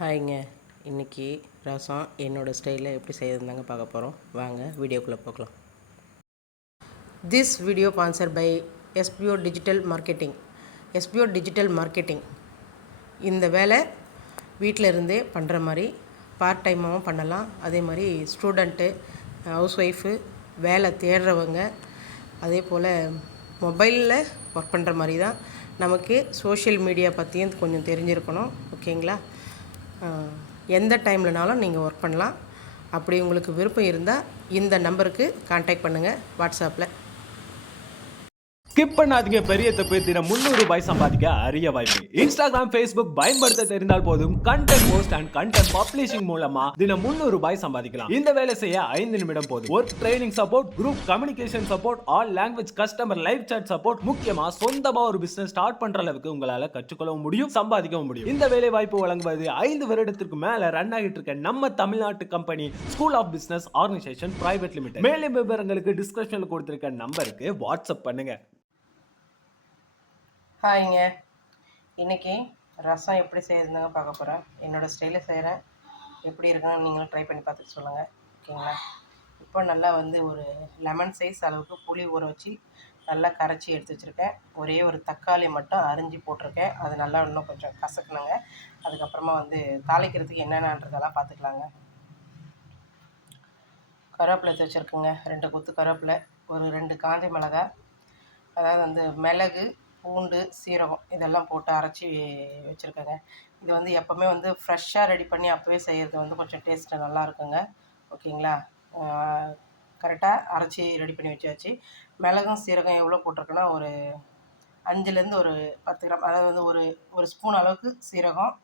ஹாய்ங்க. இன்றைக்கி ரசம் என்னோடய ஸ்டைலில் எப்படி செய்யறதுதாங்க பார்க்க போகிறோம். வாங்க வீடியோக்குள்ளே போகலாம். This video sponsor by SPO digital marketing. SPO digital marketing இந்த வேலை வீட்டில் இருந்தே பண்ணுற மாதிரி பார்ட் டைமாகவும் பண்ணலாம். அதே மாதிரி ஸ்டூடெண்ட்டு, ஹவுஸ் ஒய்ஃபு, வேலை தேடுறவங்க, அதே போல் மொபைலில் ஒர்க் பண்ணுற மாதிரி தான். நமக்கு சோஷியல் மீடியா பற்றியும் கொஞ்சம் தெரிஞ்சிருக்கணும். ஓகேங்களா? எந்த டைம்லனாலும் நீங்கள் ஒர்க் பண்ணலாம். அப்படி உங்களுக்கு விருப்பம் இருந்தால் இந்த நம்பருக்கு கான்டாக்ட் பண்ணுங்கள் வாட்ஸ்அப்பில். ஸ்கிப் பண்ணாதீங்க. பெரிய தப்பு. தினம் 300 ரூபாய் சம்பாதிக்க அரிய வாய்ப்பு. இன்ஸ்டாகிராம், ஃபேஸ்புக் பயன்படுத்த தெரிந்தால் போதும். Content post and content publishing மூலமா தினம் 300 ரூபாய் சம்பாதிக்கலாம். இந்த வேலை செய்ய 5 நிமிடம் போதும். Work training support, group communication support, all language customer live chat support, முக்கியமா சொந்தமா ஒரு பிசினஸ் ஸ்டார்ட் பண்ற அளவுக்கு உங்களால கற்றுக்கொள்ளவும் முடியும், சம்பாதிக்கவும் முடியும். இந்த வேலை வாய்ப்பு வழங்குவது 5 வருடத்திற்கு மேல ரன் ஆகிட்டு இருக்க நம்ம தமிழ்நாட்டு company school of business organisation private limited. மேலும் விவரங்களுக்கு டிஸ்கிரிப்ஷன்ல கொடுத்திருக்க நம்பருக்கு வாட்ஸ்அப் பண்ணுங்க. ஹாய்ங்க. இன்றைக்கி ரசம் எப்படி செய்யறதுங்க பார்க்க போகிறேன். என்னோடய ஸ்டைலில் செய்கிறேன். எப்படி இருக்குன்னு நீங்களும் ட்ரை பண்ணி பார்த்துட்டு சொல்லுங்கள். ஓகேங்களா? இப்போ நல்லா ஒரு லெமன் சைஸ் அளவுக்கு புளி ஊற வச்சு நல்லா கரைச்சி எடுத்து வச்சுருக்கேன். ஒரே ஒரு தக்காளி மட்டும் அரிஞ்சு போட்டிருக்கேன். அது நல்லா இன்னும் கொஞ்சம் கசக்கணுங்க. அதுக்கப்புறமா தாளிக்கிறதுக்கு என்னென்னன்றதெல்லாம் பார்த்துக்கலாங்க. கருவேப்பிலை எடுத்து வச்சுருக்குங்க. 2 கொத்து கருவேப்பிலை, ஒரு 2 காஞ்ச மிளகாய், அதாவது மிளகு, பூண்டு, சீரகம் இதெல்லாம் போட்டு அரைச்சி வச்சுருக்கேங்க. இது எப்போவுமே ஃப்ரெஷ்ஷாக ரெடி பண்ணி அப்போவே செய்கிறது கொஞ்சம் டேஸ்ட்டு நல்லா இருக்குங்க. ஓகேங்களா? கரெக்டாக அரைச்சி ரெடி பண்ணி வச்சாச்சு. மிளகும் சீரகம் எவ்வளோ போட்டிருக்குன்னா ஒரு 5லேருந்து ஒரு 10 கிராம், அதாவது ஒரு ஸ்பூன் அளவுக்கு சீரகம்,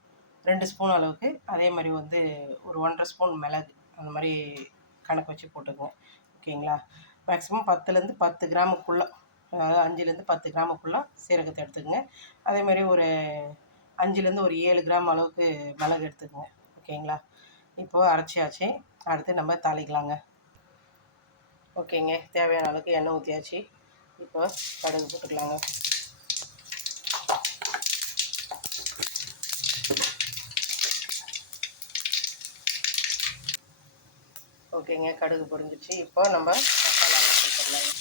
2 ஸ்பூன் அளவுக்கு, அதே மாதிரி ஒரு 1½ ஸ்பூன் மிளகு, அந்த மாதிரி கணக்கு வச்சு போட்டுக்குங்க. ஓகேங்களா? மேக்ஸிமம் 10லேருந்து 10 கிராமுக்குள்ளே, அதாவது 5லேருந்து 10 கிராமுக்குள்ளே சீரகத்தை எடுத்துக்கங்க. அதேமாதிரி ஒரு 5லேருந்து ஒரு 7 கிராம் அளவுக்கு மிளகு எடுத்துக்கங்க. ஓகேங்களா? இப்போது அரைச்சியாச்சு. அடுத்து நம்ம தாளிக்கலாங்க. ஓகேங்க. தேவையான அளவுக்கு எண்ணெய் ஊற்றியாச்சு. இப்போ கடுகு போட்டுக்கலாங்க. ஓகேங்க. கடுகு பொரிஞ்சிச்சு. இப்போ நம்ம மசாலாலாம் போட்டுடலாங்க.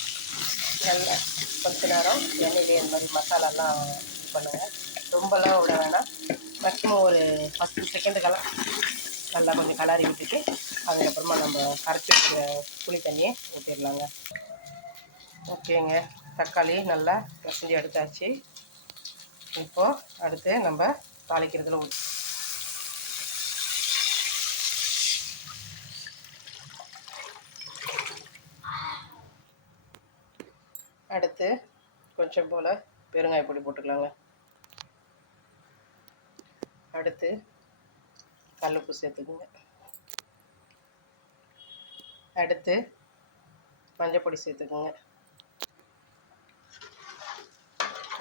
நல்லா கொஞ்ச நேரம் எண்ணெயிலே இந்த மாதிரி மசாலாலாம் பண்ணுங்கள். ரொம்பலாம் விட வேணாம். மேக்ஸிமம் ஒரு 10 செகண்டுக்கெல்லாம் நல்லா கொஞ்சம் கலரி விட்டுட்டு அதுக்கப்புறமா நம்ம கரைச்சி வச்சுக்கிற புளி தண்ணியை ஊற்றிடலாங்க. ஓகேங்க. தக்காளி நல்லா பிசைஞ்சு எடுத்தாச்சு. இப்போது அடுத்து நம்ம தாளிக்கிறதுல ஊற்றி அடுத்து கொஞ்சம் போல் பெருங்காய பொடி போட்டுக்கலாங்க. அடுத்து கல்லுப்பு சேர்த்துக்குங்க. அடுத்து மஞ்சள் பொடி சேர்த்துக்குங்க.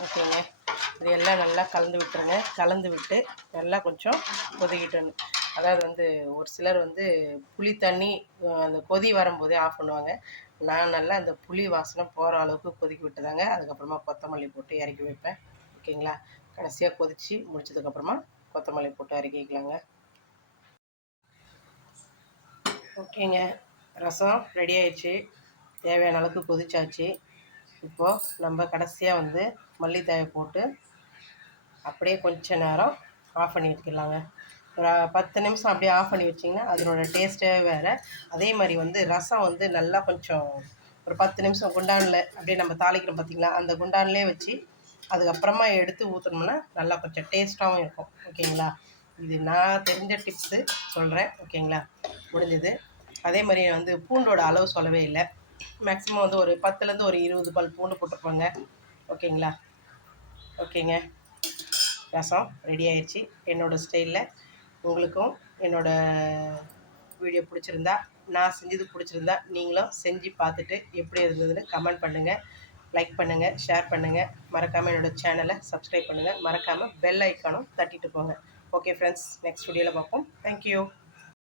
ஓகேங்க. இது எல்லாம் நல்லா கலந்து விட்டுருங்க. கலந்து விட்டு நல்லா கொஞ்சம் கொதிக்கிட்டணும். அதாவது ஒரு சிலர் புளி தண்ணி அந்த கொதி வரும்போதே ஆஃப் பண்ணுவாங்க. நான் நல்லா அந்த புளி வாசனை போகிற அளவுக்கு கொதிக்க விட்டுதாங்க அதுக்கப்புறமா கொத்தமல்லி போட்டு இறக்கி வைப்பேன். ஓகேங்களா? கடைசியாக கொதித்து முடிச்சதுக்கப்புறமா கொத்தமல்லி போட்டு இறக்கிக்கலாங்க. ஓகேங்க. ரசம் ரெடி ஆயிடுச்சு. தேவையான அளவுக்கு கொதிச்சாச்சு. இப்போது நம்ம கடைசியாக மல்லித்தழை போட்டு அப்படியே கொஞ்ச நேரம் ஆஃப் பண்ணி வச்சிடலாங்க. ஒரு 10 நிமிஷம் அப்படியே ஆஃப் பண்ணி வச்சிங்கன்னா அதனோட டேஸ்ட்டே வேறு. அதே மாதிரி ரசம் நல்லா கொஞ்சம் ஒரு 10 நிமிஷம் குண்டானில் அப்படியே நம்ம தாளிக்கிறோம் பார்த்திங்களா, அந்த குண்டான்லேயே வச்சு அதுக்கப்புறமா எடுத்து ஊற்றணும்னா நல்லா கொஞ்சம் டேஸ்ட்டாகவும் இருக்கும். ஓகேங்களா? இது நான் தெரிஞ்ச டிப்ஸு சொல்கிறேன். ஓகேங்களா? முடிஞ்சது. அதே மாதிரி பூண்டோட அளவு சொல்லவே இல்லை. மேக்ஸிமம் ஒரு 10லேருந்து ஒரு 20 பல் பூண்டு போட்டுருப்பாங்க. ஓகேங்களா? ஓகேங்க. ரசம் ரெடி ஆயிடுச்சு என்னோடய ஸ்டைலில். உங்களுக்கும் என்னோடய வீடியோ பிடிச்சிருந்தா, நான் செஞ்சது பிடிச்சிருந்தா நீங்களும் செஞ்சு பார்த்துட்டு எப்படி இருந்ததுன்னு கமெண்ட் பண்ணுங்கள், லைக் பண்ணுங்கள், ஷேர் பண்ணுங்கள். மறக்காமல் என்னோடய சேனலை சப்ஸ்கிரைப் பண்ணுங்கள். மறக்காமல் பெல் ஐக்கானும் தட்டிட்டு போங்க. ஓகே ஃப்ரெண்ட்ஸ், நெக்ஸ்ட் வீடியோவில் பார்ப்போம். தேங்க்யூ.